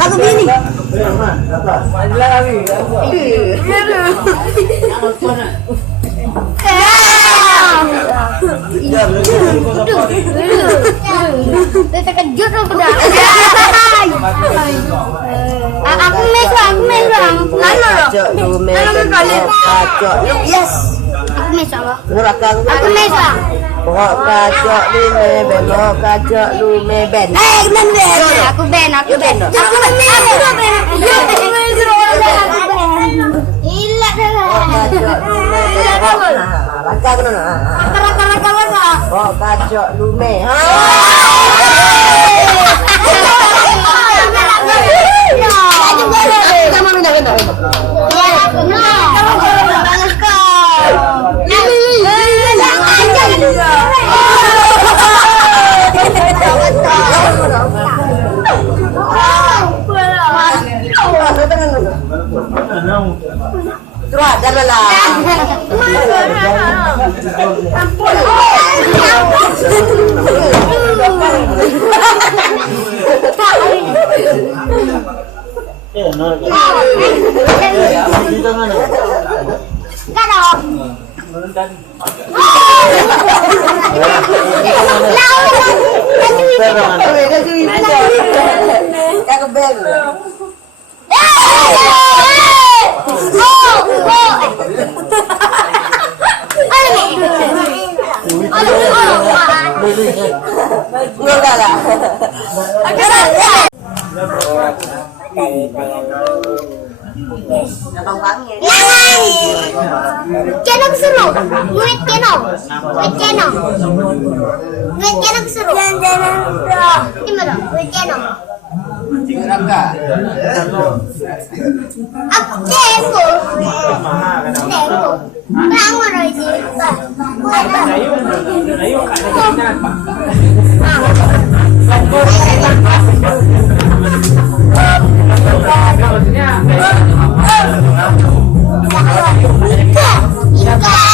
Aku gini. Terkejut aku dah. Aku mesang. Yes. Aku mesang. Aku mesang. Pokok kacok lume ben, pokok kacok lume ben. Ben. Aku ben. Aku ben. Ilah dah. Kacok lume ben. Raka kena. Raka. Pokok kacok lume. Terus jalan lah. Kenok seru, duit kenok seru. Gimana? Duit kenok. Aku tengok. Bangun aja. Jangan.